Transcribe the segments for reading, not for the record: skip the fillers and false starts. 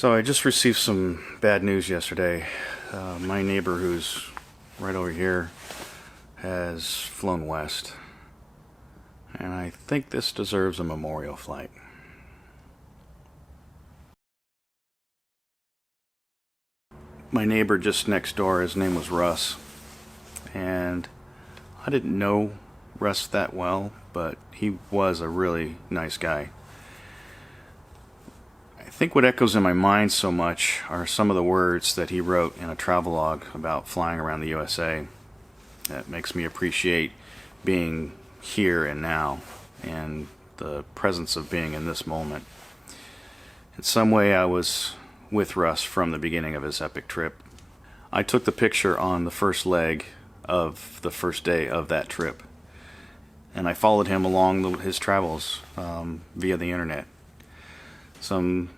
So I just received some bad news yesterday. My neighbor, who's right over here, has flown west. And I think this deserves a memorial flight. My neighbor just next door, his name was Russ. And I didn't know Russ that well, but he was a really nice guy. I think what echoes in my mind so much are some of the words that he wrote in a travelogue about flying around the USA. That makes me appreciate being here and now, and the presence of being in this moment. In some way, I was with Russ from the beginning of his epic trip. I took the picture on the first leg of the first day of that trip, and I followed him along his travels via the internet. Some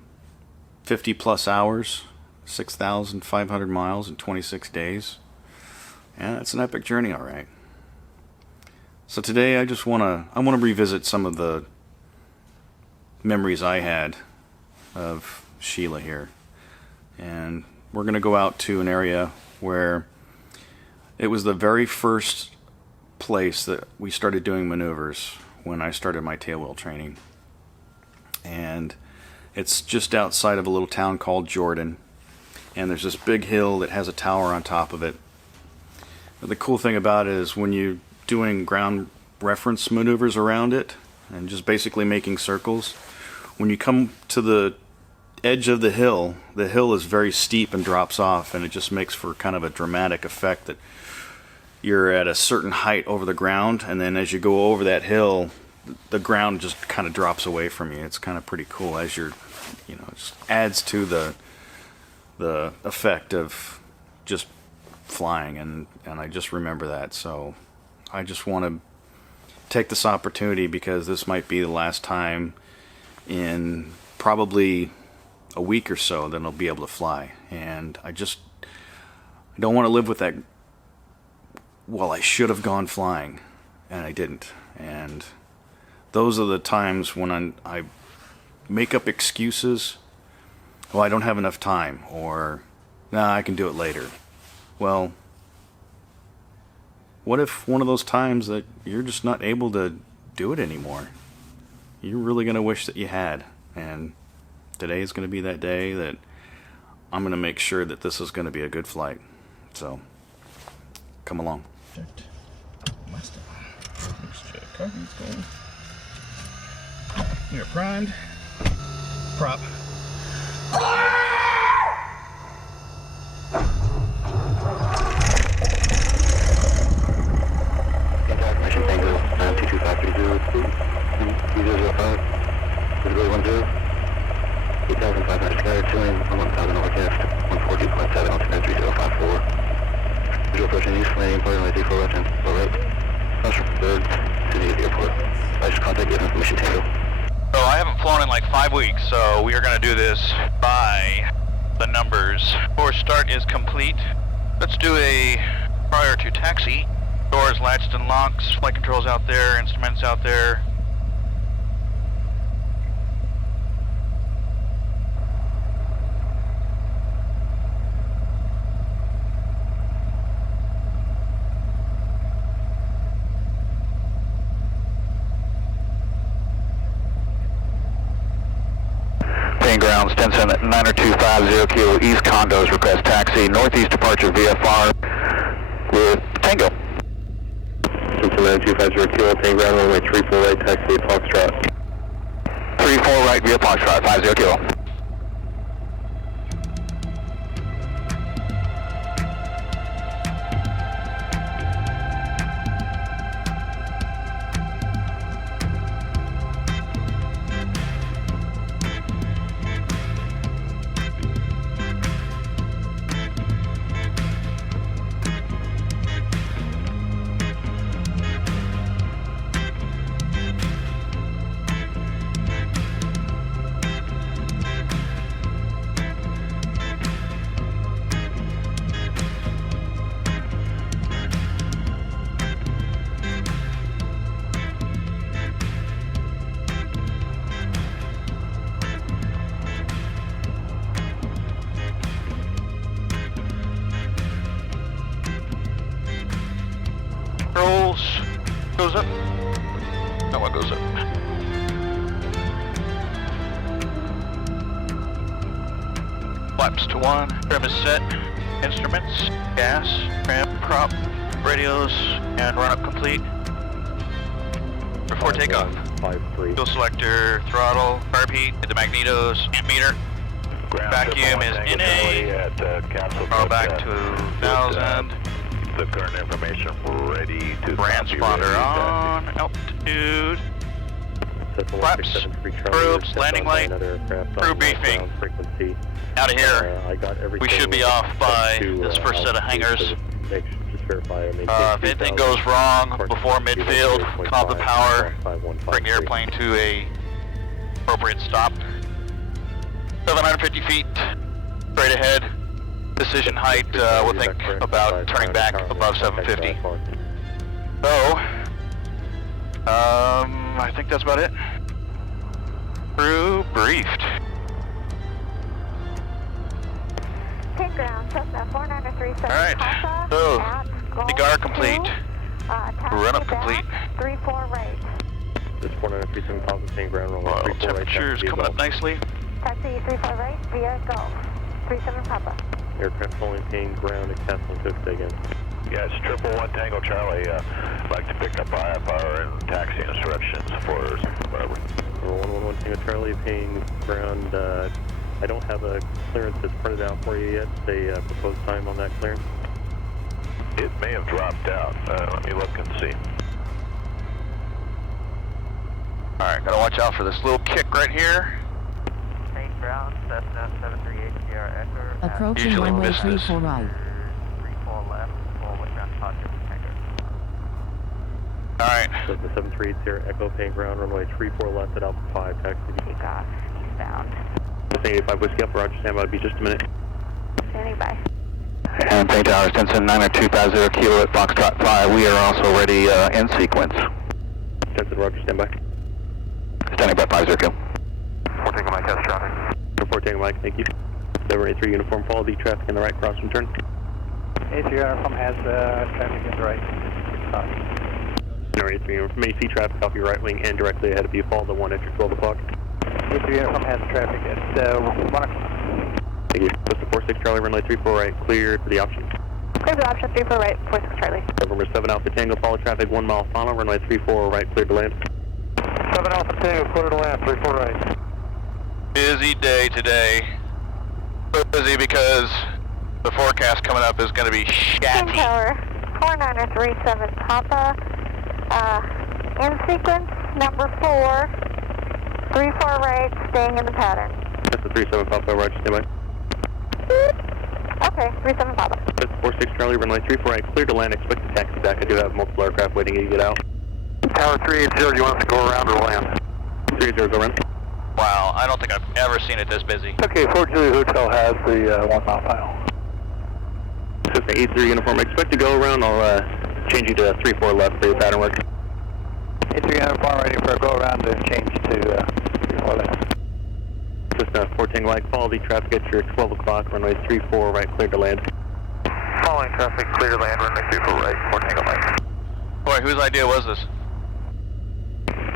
50 plus hours, 6,500 miles in 26 days. Yeah, that's an epic journey, all right. So today I want to revisit some of the memories I had of Sheila here. And we're going to go out to an area where it was the very first place that we started doing maneuvers when I started my tailwheel training. And it's just outside of a little town called Jordan. And there's this big hill that has a tower on top of it. But the cool thing about it is when you're doing ground reference maneuvers around it and just basically making circles, when you come to the edge of the hill is very steep and drops off, and it just makes for kind of a dramatic effect that you're at a certain height over the ground, and then as you go over that hill, the ground just kind of drops away from you. It's kind of pretty cool as you're, it just adds to the effect of just flying, and I just remember that. So I just want to take this opportunity because this might be the last time in probably a week or so that I'll be able to fly, and I don't want to live with that. Well, I should have gone flying and I didn't, and those are the times when I make up excuses. Well, I don't have enough time, or nah, I can do it later. Well, what if one of those times that you're just not able to do it anymore? You're really going to wish that you had. And today is going to be that day that I'm going to make sure that this is going to be a good flight. So, come along. Master. Let's check. Carby's going. We are primed. Prop. Mission Tango 22530, 3005, visibility 10, 8,500 squared, 1,000 overcast, 142.7, altitude 3054. Visual approaching east, landing part on the 4 left hand, low right. Crossing from third, city of the airport. I just contact given from Mission Tango. So I haven't flown in like 5 weeks, so we are going to do this by the numbers. Course start is complete. Let's do a prior to taxi. Doors latched and locks, flight controls out there, instruments out there. Paying grounds, 10-90250 kilo east condos, request taxi, northeast departure VFR with Tango. 10-90250 kilo, paying ground runway 34 right, taxi Foxtrot. 34 right via Foxtrot, 50 kilo. Flaps to 1. Trim is set. Instruments, gas, trim, prop, radios, and run up complete. Before takeoff. 5-3. Fuel selector, throttle, carb heat, hit the magnetos, amp meter. Vacuum is NA. Throttle back to 1000. The current information ready to Transponder on. Altitude. Flaps, probes, landing light, crew briefing. Frequency. Out of here. I got everything. We should be off by this first set of hangars. Just verify. If anything goes wrong before midfield, call the power, bring the airplane to a appropriate stop. 750 feet, straight ahead. Decision height, we'll think about turning back above 750. So, I think that's about it. Crew briefed. Pin ground, Cessna 4937. Alright, so, hangar complete. Run up complete. 34 right. This 4937 Papa pin ground runway 34 right. Temperature's coming up nicely. Taxi 34 right via Gulf. 37 Papa. Aircraft only paying ground at Castle Cook again. Yes, 111 Tango Charlie. I'd like to pick up IFR and taxi instructions for whatever. 111 Tango Charlie paying ground. I don't have a clearance that's printed out for you yet. The proposed time on that clearance. It may have dropped out. Let me look and see. Alright, gotta watch out for this little kick right here. Main ground, Cessna 738 Sierra Echo. Approaching Usually runway miss 34 this. right. 34 left, forward ground departure from hangar. Alright, Cessna 738 Sierra Echo paying ground runway 34 left at Alpha 5 taxi. Takeoff eastbound. 85 Whiskey Alpha Roger, standby, be just a minute. Standing by. And St. Towers, Denson 90250 Kilo at Foxtrot 5. We are also ready in sequence. Denson Roger, standby. Standing by 50 Kilo. 14 Mike, test traffic. 14 Mike, thank you. 783 uniform, follow the traffic in the right cross and turn. A3 uniform has traffic in the right. 83 uniform, may see traffic off your right wing and directly ahead of you. Follow the one at your 12 o'clock. A3 uniform has traffic at 1 o'clock. Thank you. Just 46 Charlie, runway 34 right, cleared for the option. Clear the option 34 right, 46 Charlie. November 7 Alpha Tango, follow traffic 1 mile final, runway 34 right, cleared to land. 7 Alpha Tango, clear to land, 34 right. busy day today. So busy because the forecast coming up is going to be Pin shatty. tower 4937 Papa. In sequence, number 4. 34 right, staying in the pattern. That's the 37 Papa, Roger, standby. Okay, 37 Papa. That's 46 Charlie, runway 34 right, cleared to land, expect to taxi back. I do have multiple aircraft waiting you to get out. Tower 380, you want us to go around or land? 30, go around. Wow, I don't think I've ever seen it this busy. Okay, Fort Julia Hotel has the 1 mile final. Cessna 83 uniform, expect to go around. I'll change you to 34 left for your pattern work. A3 uniform ready for a go around to change to 34 left. Cessna 14 Mike, follow the traffic at your 12 o'clock, runway 34 right, cleared to land. Following traffic, clear to land, runway 34 right, 14 Mike. Boy, whose idea was this?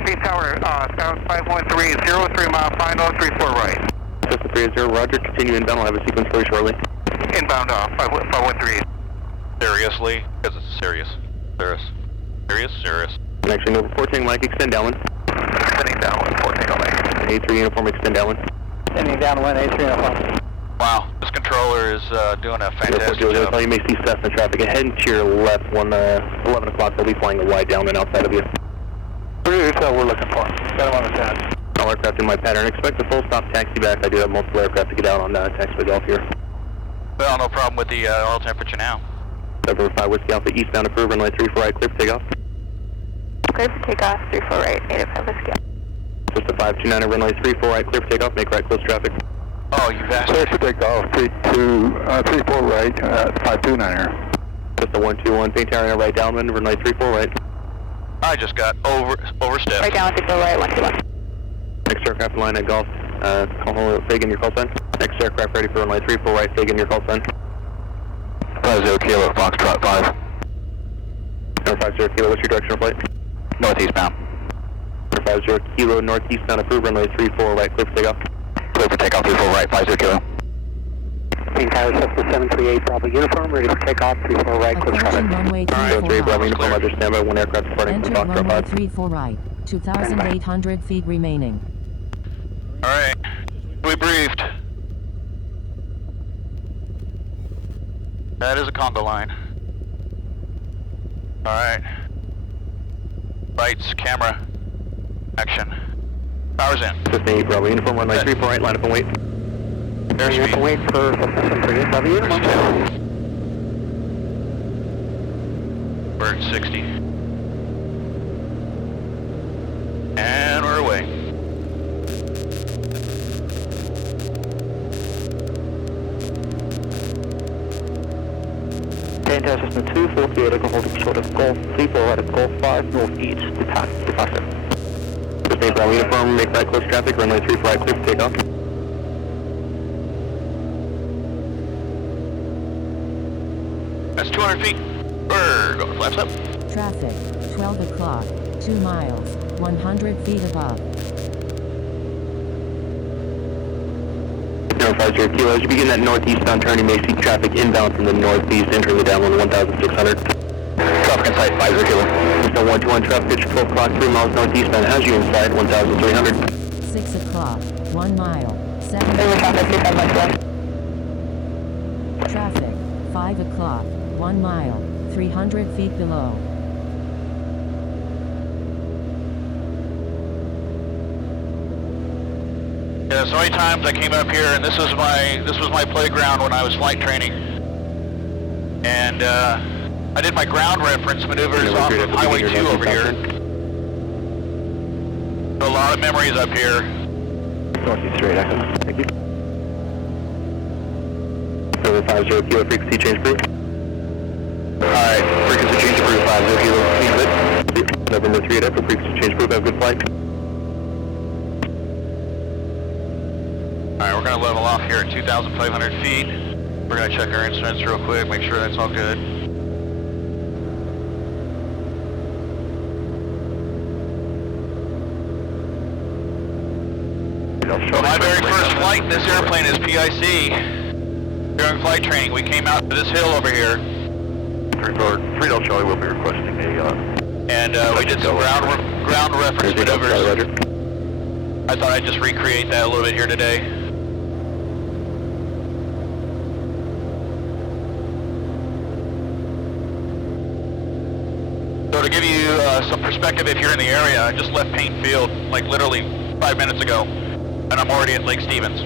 Speed Tower, 513, 03 mile final, 34 right. Cessna 30, Roger, continue inbound. I'll have a sequence for you shortly. Inbound, 513. Seriously? Because it's serious. Serious. Connection over 14 Mike, extend downwind. Extending downwind, 14 Mike. A3 uniform, extend downwind. Sending downwind, A3 uniform. Wow, this controller is doing a fantastic job. You may see Cessna traffic ahead and to your left, 11 o'clock. They'll be flying a wide downwind outside of you. Hotel we're looking for. Got him on the pad. All aircraft in my pattern. Expect a full stop taxi back. I do have multiple aircraft to get out on taxiway Golf here. Well, no problem with the oil temperature now. November 5 Whiskey Alpha, eastbound approved, runway 34 right, clear for takeoff. Clear for takeoff, 34 right, native 5 Whiskey. Just a 529, runway 34 right, clear for takeoff, make right, close traffic. Oh, you bastard. Clear for takeoff, 34 right, 529er. Just a 121, paint tower right downwind, runway 34 right. I just got overstepped. Right down, 34 right, 121. Next aircraft in line at Golf, Fagan, your call sign. Next aircraft ready for runway 34 right, Fagan, your call sign. 50 Kilo, Foxtrot 5. Number 50 Kilo, what's your direction of flight? Northeastbound. Number 50 Kilo, northeastbound approved, runway 34 right, clear for takeoff. Clear for takeoff, 34 right, 50 Kilo. Main tower, Cessna 738, Bravo uniform, ready for takeoff, 34 right, clear Approaching traffic. runway Alright, 34 Bravo right. uniform, under standby, one aircraft departing from Enter Foxtrot runway 5. 34 right. 2,800 feet remaining. Alright, we briefed. That is a Congo line. Alright. Lights, camera, action. Power's in. Cessna 8, Bravo uniform, runway 34 right, line up and wait. Airspeed. And wait for Cessna 738, Bravo uniform. We're at 60. And we're away. Fantastic, Cessna 2, 48, I can hold it short of Golf 3, go right at Golf 5, northeast, departure. Cessna 8, Bravo uniform, make right close traffic, runway 34 right, clear for takeoff. That's 200 feet. We're going flaps up. Traffic, 12 o'clock, 2 miles, 100 feet above. 050 Kilo, as you begin that northeastbound turn, you may see traffic inbound from the northeast entering the downwind 1,600. Traffic in sight, 50 Kilo. Cessna 121 traffic pitch 12 o'clock, 3 miles northeastbound, has you in sight, 1,300. 6 o'clock, 1 mile, 7 Traffic, 5 o'clock, 1 mile, 300 feet below. Yeah, so many times I came up here, and this was my playground when I was flight training. And I did my ground reference maneuvers off of Highway 2 over here. A lot of memories up here. Northeast straight, echo. Thank you. 750 Kilo, frequency change approved. Alright, frequency change approved, 50 Kilo, speed lit. November 3 at Echo, frequency change approved, have a good flight. Alright, we're going to level off here at 2,500 feet. We're going to check our instruments real quick, make sure that's all good. So my very first flight in this airplane is PIC. During flight training, we came out to this hill over here. 3 Delta Charlie will be requesting a... And we did some ground reference maneuvers. I thought I'd just recreate that a little bit here today. So to give you some perspective, if you're in the area, I just left Payne Field like literally 5 minutes ago, and I'm already at Lake Stevens.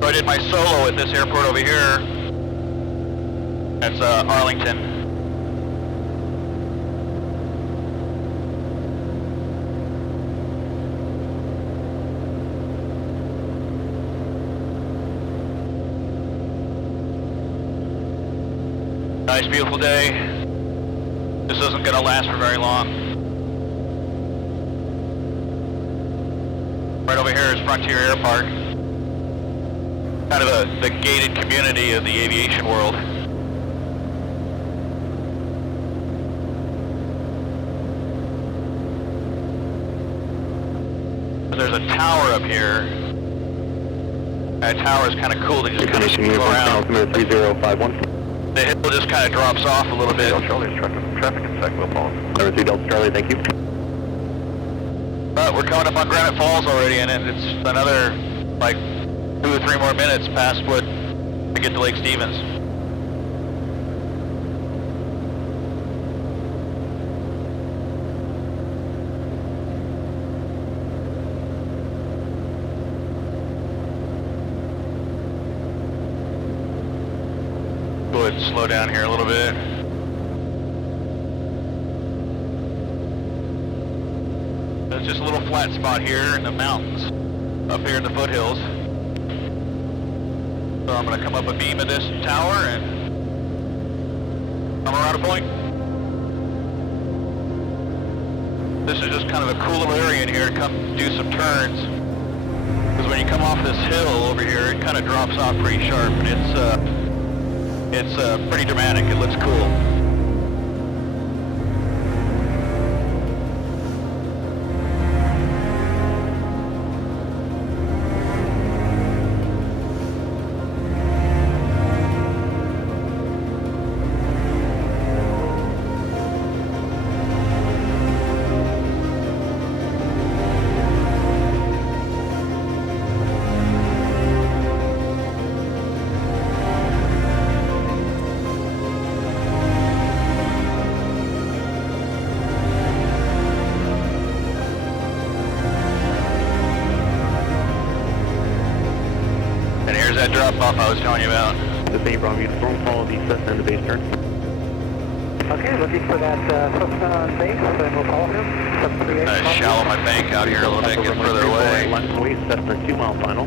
So I did my solo at this airport over here. That's Arlington. Nice, beautiful day. This isn't going to last for very long. Right over here is Frontier Air Park. Kind of the gated community of the aviation world. There's a tower up here. That tower is kind of cool to just kind of go around. 3051. The hill just kind of drops off a little bit. Delta Charlie is traffic in sight, will fall. Number 3 Delta Charlie, thank you. But we're coming up on Granite Falls already, and it's another like 2 or 3 more minutes past what to get to Lake Stevens. Go ahead and slow down here a little bit. There's just a little flat spot here in the mountains, up here in the foothills. So I'm going to come up a beam of this tower and come around a point. This is just kind of a cool little area in here to come do some turns. Because when you come off this hill over here, it kind of drops off pretty sharp, and it's pretty dramatic. It looks cool. takeoff I was telling you about. The same Bravo uniform, follow the Cessna and the base turn. Okay, looking for that Cessna on base, and we'll call him. 738. Shallow my bank out here a little bit, get further away. Left away, Cessna 2 mile final.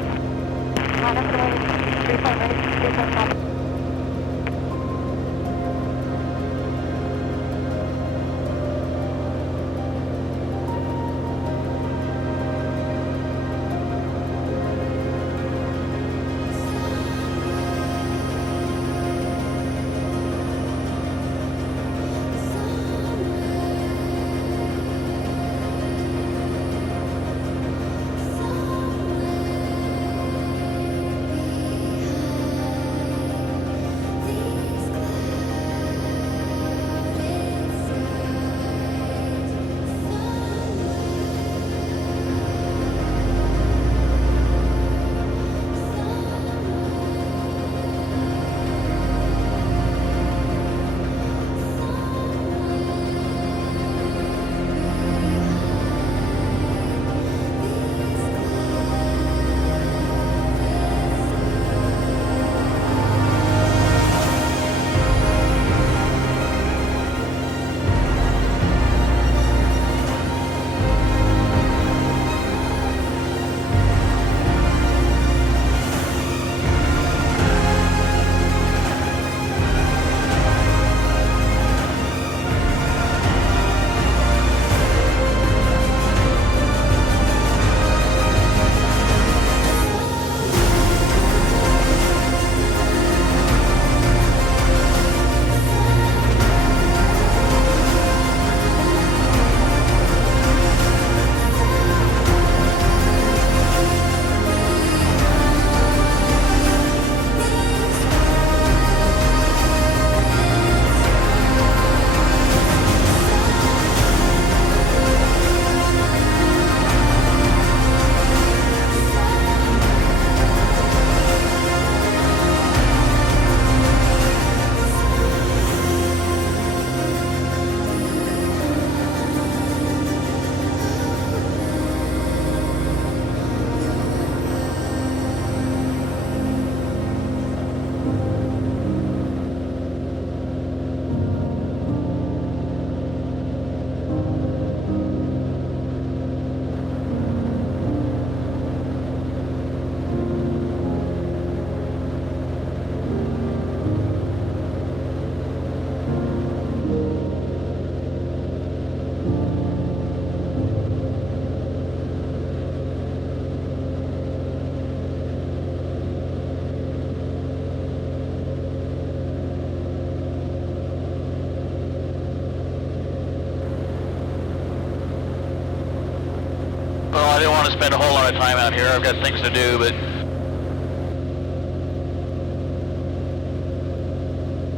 I didn't want to spend a whole lot of time out here. I've got things to do, but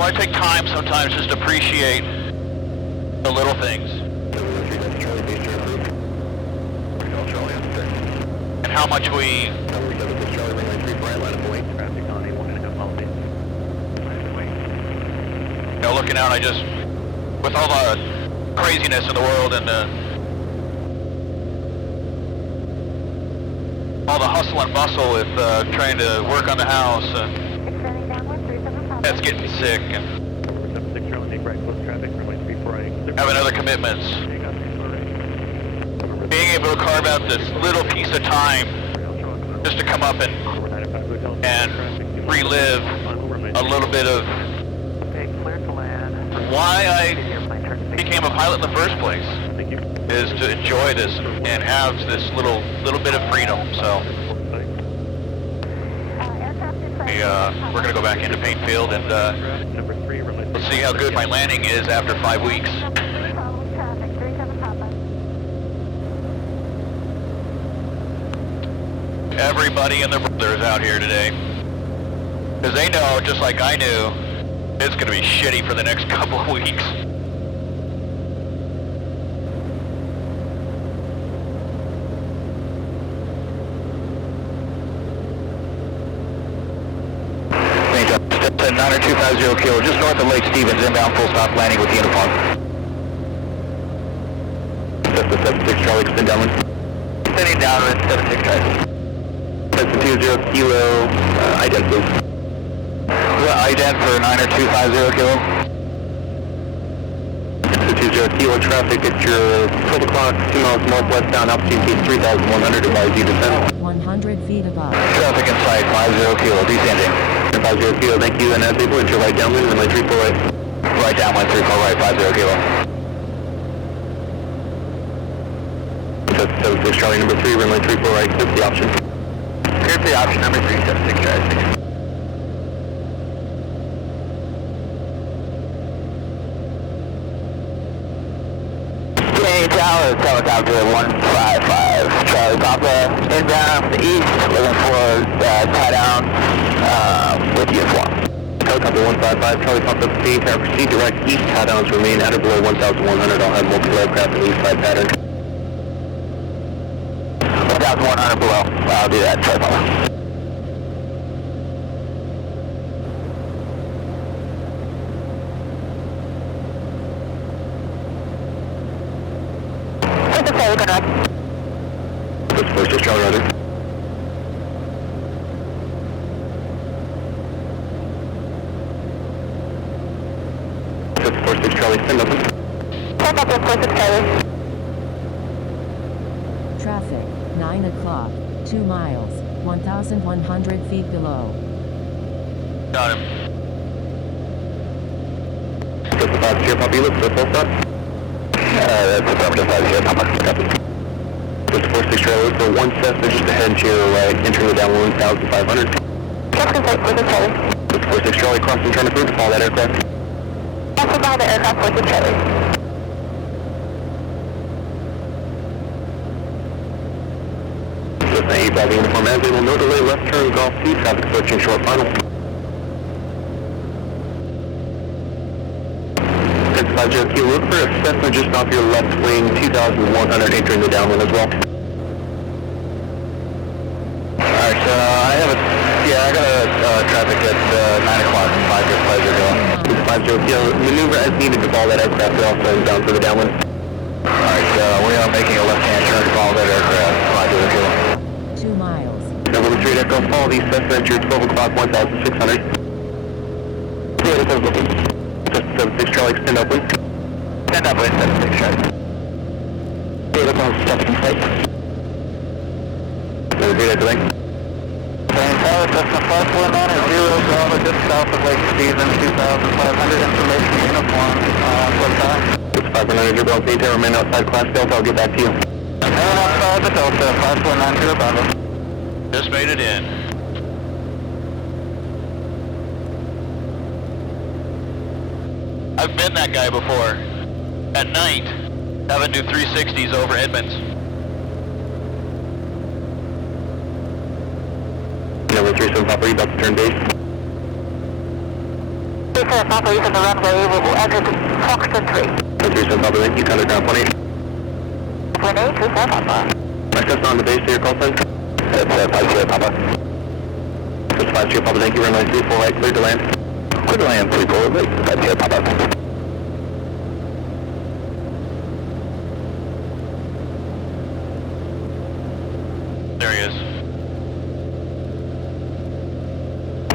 I take time sometimes just to appreciate the little things. And how much we looking out, I just, with all the craziness in the world and all the hustle and bustle with trying to work on the house, that's getting sick, and having other commitments. Being able to carve out this little piece of time just to come up and relive a little bit of why I became a pilot in the first place, is to enjoy this and have this little bit of freedom. So we're going to go back into Paint Field and we'll see how good my landing is after 5 weeks. Everybody and their brother is out here today, because they know, just like I knew, it's going to be shitty for the next couple of weeks. At 90250 kilo, just north of Lake Stevens, inbound full stop landing with the uniform. Cessna 76 Charlie, extend downwind. Extending downwind, 76 Charlie. Cessna 20 kilo, identity. IDENT for 90250 kilo. 20 kilo traffic at your 12 o'clock, 2 miles northwest down, altitude 3,100, advise you descend. 100 feet above. Traffic in sight, 50 kilo, descending. 50 kilo, thank you, and as able to right downwind, runway 34 right. Right downwind, 34 right, 50 kilo. 76 Charlie number 3, runway 34 right, clear for the option. Clear for the option, number 3, 76 Charlie 6. Tower, helicopter 155, Charlie Papa, inbound from the east, looking for tie down with uniform. Helicopter 155, Charlie Papa, proceed direct east, tie downs remain at or below 1,100. I'll have multiple aircraft in the east side pattern. 1,100 below, I'll do that, Charlie Papa. That's first, just Charlie Roger. That's first, just Charlie, stand up. Stand up, first, just Charlie. Traffic, 9 o'clock, 2 miles, 1,100 feet below. Got him. That's the 5 Sierra Papa, you look for the full stop? That's the 5 Sierra Papa, copy. That's 46 trailer for 1 Cessna just ahead to your right, entering the downwind 1,500. Traffic inside, for the Charlie. That's 46 Charlie, crossing, trying to prove to follow that aircraft. Also follow the aircraft, 46 Charlie. Cessna 8 by the uniform as able, no delay, left turn, Golf 2, traffic approaching short final. 50 kilo, look for a Cessna just off your left wing, 2,100, entering the downwind as well. Alright, so I got a traffic at 9 o'clock and 5 your pleasure go. 50 kilo, maneuver as needed to follow that aircraft, they're also down for the downwind. Alright, we are making a left-hand turn to follow that aircraft, 5 kilo. 2 miles. Number 3, Echo, follow these Cessna at your 12 o'clock, 1,600. 76 Charlie, extend upwind. Extend upwind, 76 Charlie. Stepping in sight. Number 3, Echo, thanks. Same tower, Cessna 549 Bravo, just south of Lake Stephen, 2,500, information uniform, what time? It's 549 Bravo, detail, remain outside class Delta, I'll get back to you. Remain outside the Delta, 549 Bravo. Just made it in. I've been that guy before. At night, having to do 360s over Edmonds. Number 37 Papa, you about to turn base? 37 Papa, using the runway, we'll enter to Foxton 3. 37 Papa, thank you, contact ground 28. 28, 37 Papa. Access on the base to your call sign? That's 5 Sierra Papa. That's 5 Sierra Papa, thank you, runway 34 right, clear to land. Clear to land, 34 right, 5 Sierra Papa. There he is.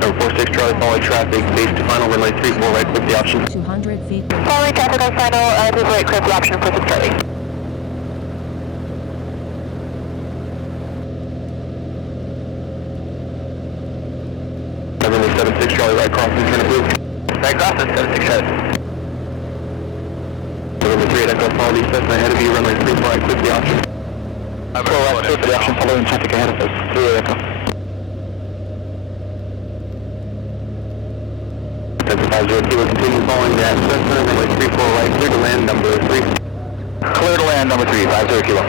Number 46 Charlie, follow traffic, base to final, runway 34 right, click the option. 200 feet below. Following traffic on final, move right, click the option for 6 Charlie. November 76 Charlie, right crossing, turn approved. Right crossing, 76 Charlie. November 3 Echo, follow these Cessna ahead of you, runway 34 right, click the option. I'm Right, click the option, following traffic ahead of us, 3 Echo. 50 kilo, continue following that Cessna, runway 34 right, clear to land, number 3. Clear to land, number 3, 50 kilo.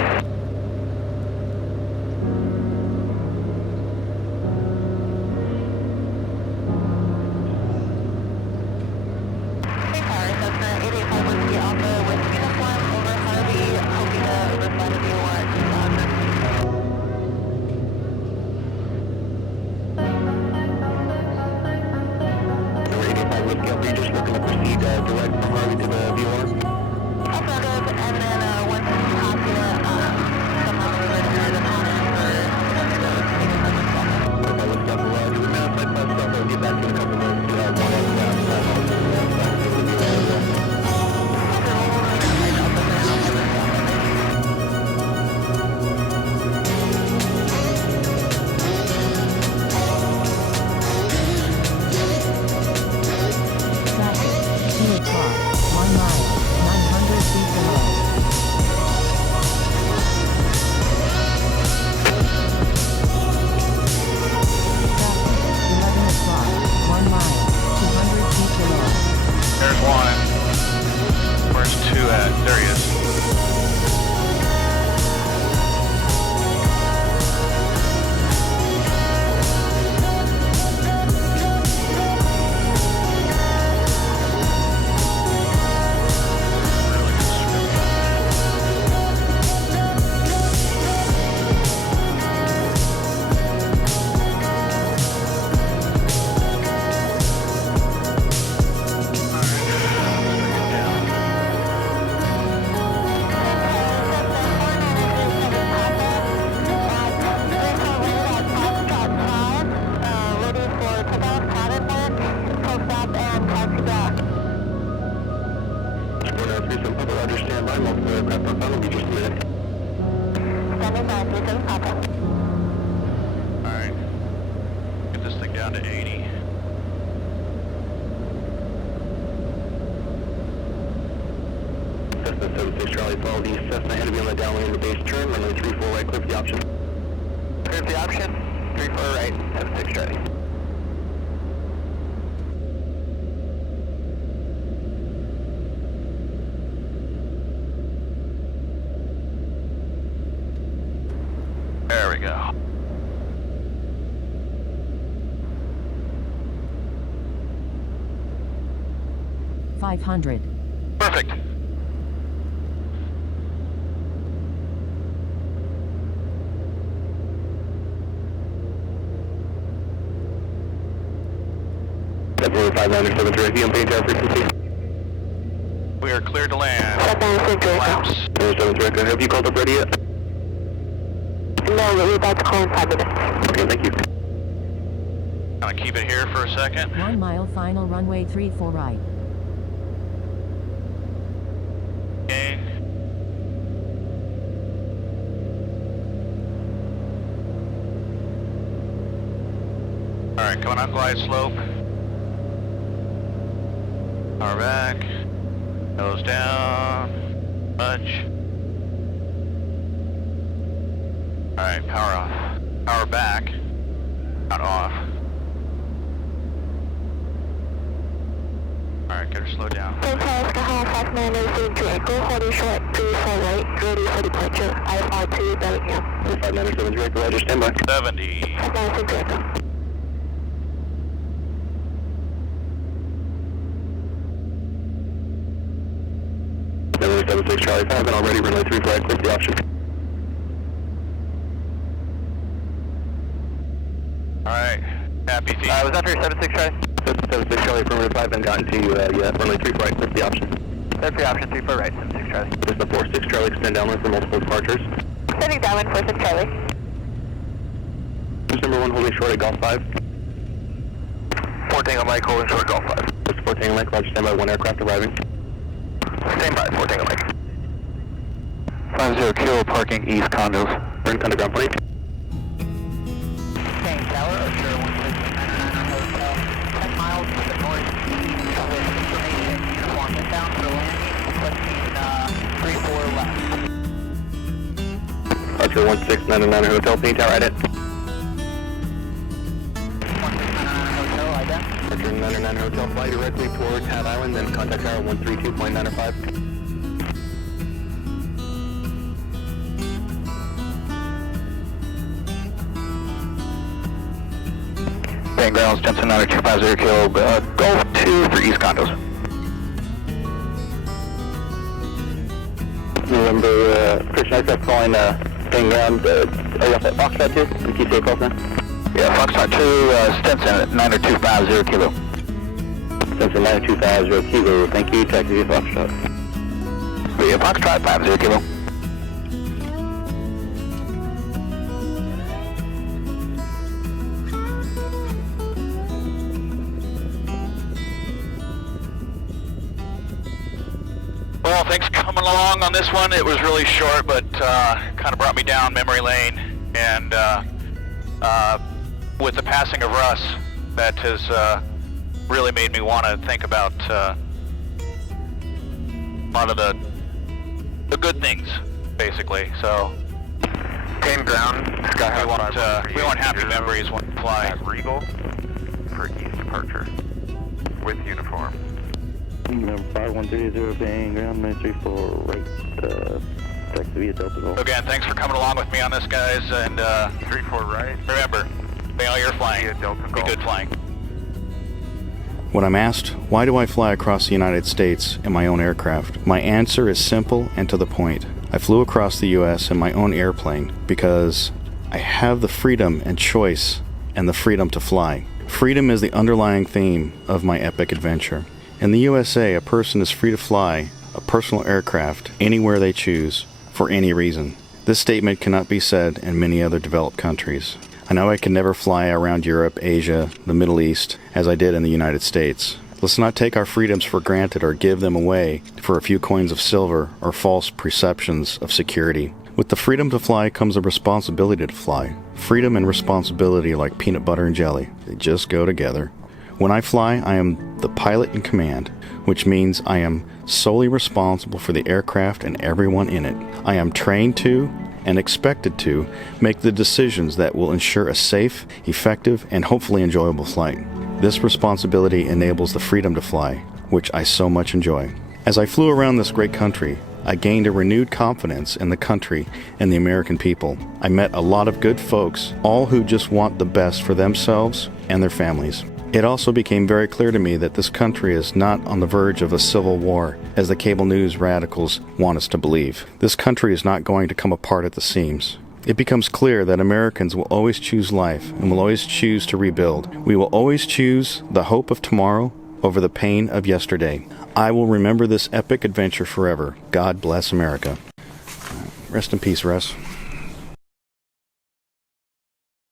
Just looking to proceed direct from Harvey to the VOR. Affirmative, and then once you pass 37 Papa, Roger, stand by. Multiple aircraft on final, be just a minute. Standing by, 37 Papa. Alright. Get this thing down to 80. Cessna 76 Charlie, follow the Cessna ahead of you on the downwind of the base turn, runway 34 right, clear for the option. Clear the option. 34 right, 76 Charlie. There we go. $500. Perfect. February 5973, on page tower frequency. We are cleared to land. Flaps. Flaps. 73, have you called up ready yet? No, we're about to call in 5 minutes. Okay, thank you. Gonna keep it here for a second. 1 mile final runway 34 right. Okay. Alright, coming on glide slope. Power back. Nose down. Touch. Alright, power off. Power back. Not off. Alright, get her slowed down. Hotel Oscar Hall 5903 Draco, holding short 34 right, ready for departure. IFR2 Bellingham. 5907 Draco, Roger, stand by. 70. 5903 Draco. February 76 Charlie 5, and already runway 34 right, clear for the option. Alright, happy feet. Was that for 76 Charlie? 76 Charlie, affirmative 5, and gotten to you, yeah, runway 34 right, clear for the option. Clear for the option, 34 right, 76 Charlie. Just the 46 Charlie, extend downwind for multiple departures. Sending downwind for 6 Charlie. Cruise number 1 holding short at Golf 5. 4 Tango Mike, holding short, Golf 5. Just 4 Tango Mike, Roger, stand by, 1 aircraft arriving. Stand by, 4 Tango Mike. 50 Kilo, parking east condos. Burn underground plane. Tank Tower, Oscar 16999 Hotel, 10 miles to the northeast of this information, uniform inbound for landing, requesting 34 left. Oscar 1699 Hotel, Paint Tower, ident. 1699 Hotel, ident. Oscar 99 Hotel, fly directly towards Hat Island, then contact tower 132.905. Bang grounds, Jensen 9250 Kilo, Golf 2 for east condos. November, Christian Aircraft calling, Bang ground, are you off at Foxtrot 2? Can you say calls now? Yeah, Foxtrot 2, Stetson at 90250 Kilo. Sensor 9250 Kilo, thank you, taxi Foxtrot. Yeah, Foxtrot 50 Kilo. Well, thanks for coming along on this one. It was really short, but kind of brought me down memory lane. And with the passing of Russ, that has really made me want to think about a lot of the good things, basically. So, Gain ground, Sky we want happy memories when we fly. At Regal for east departure with uniform. Number 5130 Bang ground, 934 right, taxi via Delta Golf. So again, thanks for coming along with me on this, guys. And 34 right. remember, fail your flying. Via Delta Be Golf. good flying. When I'm asked, why do I fly across the United States in my own aircraft? My answer is simple and to the point. I flew across the U.S. in my own airplane because I have the freedom and choice and the freedom to fly. Freedom is the underlying theme of my epic adventure. In the USA, a person is free to fly a personal aircraft anywhere they choose, for any reason. This statement cannot be said in many other developed countries. I know I can never fly around Europe, Asia, the Middle East, as I did in the United States. Let's not take our freedoms for granted or give them away for a few coins of silver or false perceptions of security. With the freedom to fly comes a responsibility to fly. Freedom and responsibility are like peanut butter and jelly. They just go together. When I fly, I am the pilot in command, which means I am solely responsible for the aircraft and everyone in it. I am trained to and expected to make the decisions that will ensure a safe, effective, and hopefully enjoyable flight. This responsibility enables the freedom to fly, which I so much enjoy. As I flew around this great country, I gained a renewed confidence in the country and the American people. I met a lot of good folks, all who just want the best for themselves and their families. It also became very clear to me that this country is not on the verge of a civil war, as the cable news radicals want us to believe. This country is not going to come apart at the seams. It becomes clear that Americans will always choose life and will always choose to rebuild. We will always choose the hope of tomorrow over the pain of yesterday. I will remember this epic adventure forever. God bless America. Rest in peace, Russ.